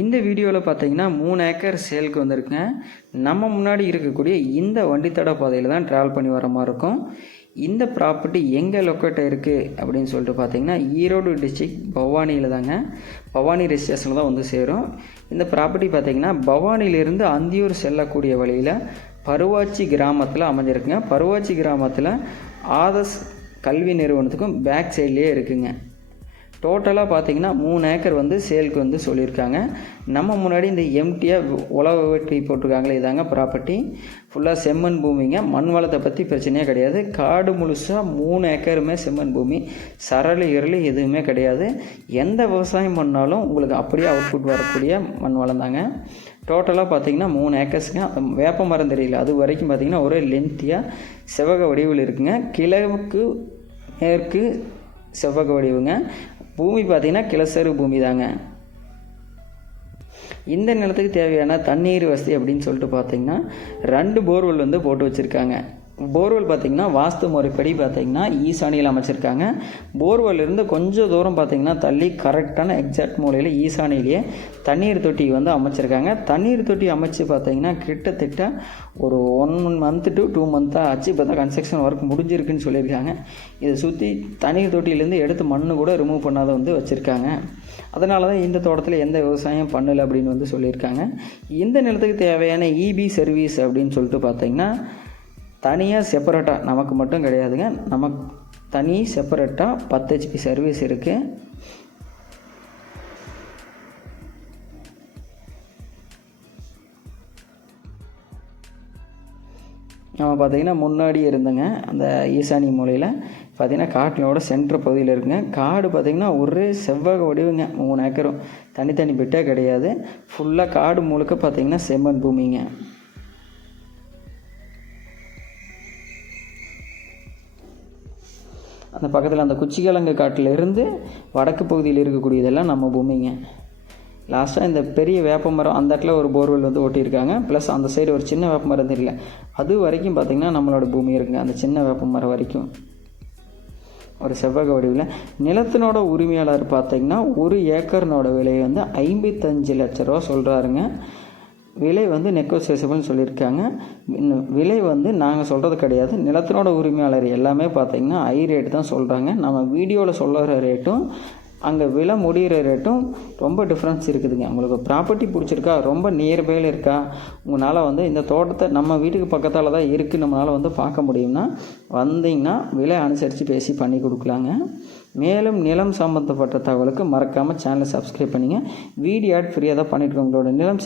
இந்த வீடியோவில் பார்த்தீங்கன்னா மூணு ஏக்கர் சேலுக்கு வந்திருக்குங்க. நம்ம முன்னாடி இருக்கக்கூடிய இந்த வண்டித்தட பாதையில் தான் ட்ராவல் பண்ணி வர மாதிரி இருக்கும். இந்த ப்ராப்பர்ட்டி எங்கே லொக்கேட் இருக்குது அப்படின்னு சொல்லிட்டு பார்த்தீங்கன்னா ஈரோடு டிஸ்ட்ரிக் பவானியில் தாங்க. பவானி ரெஜிஸ்ட்ரேஷனில் தான் வந்து சேரும். இந்த ப்ராப்பர்ட்டி பார்த்தீங்கன்னா பவானியிலிருந்து அந்தியூர் செல்லக்கூடிய வழியில் பருவாச்சி கிராமத்தில் அமைஞ்சிருக்குங்க. பருவாச்சி கிராமத்தில் ஆதர்ஸ் கல்வி நிறுவனத்துக்கும் பேக் சைட்லேயே இருக்குங்க. டோட்டலாக பார்த்தீங்கன்னா மூணு ஏக்கர் வந்து சேலுக்கு வந்து சொல்லியிருக்காங்க. நம்ம முன்னாடி இந்த எம்டியாக உழவு வெட்டி போட்டிருக்காங்களே இதாங்க ப்ராப்பர்ட்டி ஃபுல்லாக செம்மண் பூமிங்க. மண் வளத்தை பற்றி பிரச்சனையே கிடையாது. காடு முழுசாக மூணு ஏக்கருமே செம்மண் பூமி. சரளி இரளி எதுவுமே கிடையாது. எந்த விவசாயம் பண்ணாலும் உங்களுக்கு அப்படியே அவுட்புட் வரக்கூடிய மண் வளம் தாங்க. டோட்டலாக பார்த்தீங்கன்னா மூணு ஏக்கர்ஸுங்க வேப்ப மரம் தெரியல. அது வரைக்கும் பார்த்தீங்கன்னா ஒரே லென்த்தியாக செவக வடிவில் இருக்குங்க. கிழக்கு மேற்கு செவ்வக வடிவுங்க. பூமி பார்த்தீங்கன்னா கிளசரு பூமி தாங்க. இந்த நிலத்துக்கு தேவையான தண்ணீர் வசதி அப்படின்னு சொல்லிட்டு பார்த்தீங்கன்னா ரெண்டு போர்வெல் வந்து போட்டு வச்சுருக்காங்க. போர்வெல் பார்த்திங்கன்னா வாஸ்து முறைப்படி பார்த்திங்கன்னா ஈசானியில் அமைச்சிருக்காங்க. போர்வெல்லிருந்து கொஞ்சம் தூரம் பார்த்திங்கன்னா தள்ளி கரெக்டான எக்ஸாக்ட் மூலையில் ஈசானிலேயே தண்ணீர் தொட்டி வந்து அமைச்சிருக்காங்க. தண்ணீர் தொட்டி அமைச்சு பார்த்திங்கன்னா கிட்டத்தட்ட ஒரு ஒன் மந்த் டு டூ மந்த்தாக ஆச்சு. இப்போ தான் கன்ஸ்ட்ரக்ஷன் ஒர்க் முடிஞ்சிருக்குன்னு சொல்லியிருக்காங்க. இதை சுற்றி தண்ணீர் தொட்டியிலேருந்து எடுத்து மண்ணு கூட ரிமூவ் பண்ணாத வந்து வச்சுருக்காங்க. அதனால தான் இந்த தோட்டத்தில் எந்த விவசாயம் பண்ணலை அப்படின்னு வந்து சொல்லியிருக்காங்க. இந்த நிலத்துக்கு தேவையான இபி சர்வீஸ் அப்படின்னு சொல்லிட்டு பார்த்திங்கன்னா தனியாக செப்பரேட்டாக நமக்கு மட்டும் கிடையாதுங்க. நமக்கு தனி செப்பரேட்டாக பத்து ஹெச்பி சர்வீஸ் இருக்குது நம்ம பார்த்திங்கன்னா முன்னாடி இருந்தங்க அந்த ஈசானி மூலையில் பார்த்திங்கன்னா காட்டினோட சென்ட்ரு பகுதியில் இருக்குங்க. காடு பார்த்திங்கன்னா ஒரே செவ்வக வடிவுங்க மூணு ஏக்கரும். தனித்தனி பிட்டே கிடையாது. ஃபுல்லாக காடு முழுக்க பார்த்திங்கன்னா செம்மண் பூமிங்க. அந்த பக்கத்தில் அந்த குச்சிக்கிழங்கு காட்டிலிருந்து வடக்கு பகுதியில் இருக்கக்கூடியதெல்லாம் நம்ம பூமிங்க. லாஸ்ட்டாக இந்த பெரிய வேப்ப மரம் அந்த இடத்துல ஒரு போர்வெல் வந்து ஓட்டியிருக்காங்க ப்ளஸ் அந்த சைடு ஒரு சின்ன வேப்ப மரம் தெரியல. அது வரைக்கும் பார்த்திங்கன்னா நம்மளோட பூமி இருக்குங்க அந்த சின்ன வேப்ப மரம் வரைக்கும். ஒரு செவ்வக வடிவில். நிலத்தினோட உரிமையாளர் பார்த்திங்கன்னா ஒரு ஏக்கர்னோட விலையை வந்து ஐம்பத்தஞ்சு லட்ச ரூபா சொல்கிறாருங்க விலை வந்து நெக்கோசியேசபிள்னு சொல்லியிருக்காங்க. விலை வந்து நாங்கள் சொல்கிறது கிடையாது. நிலத்தினோட உரிமையாளர் எல்லாமே பார்த்திங்கன்னா ஐ ரேட்டு தான் சொல்கிறாங்க நம்ம வீடியோவில் சொல்லுற ரேட்டும் அங்கே விலை முடிகிற ரேட்டும் ரொம்ப டிஃப்ரென்ஸ் இருக்குதுங்க. உங்களுக்கு ப்ராப்பர்ட்டி பிடிச்சிருக்கா? ரொம்ப நியர்பையில் இருக்கா? உங்களால் வந்து இந்த தோட்டத்தை நம்ம வீட்டுக்கு பக்கத்தால் தான் இருக்குது நம்மளால் வந்து பார்க்க முடியும்னா வந்தீங்கன்னா விலை அனுசரித்து பேசி பண்ணி கொடுக்கலாங்க. மேலும் நிலம் சம்மந்தப்பட்ட தகவலுக்கு மறக்காமல் சேனலை சப்ஸ்கிரைப் பண்ணிங்க. வீடியோ ஆட் ஃப்ரீயாக தான் பண்ணிட்டு உங்களோட நிலம்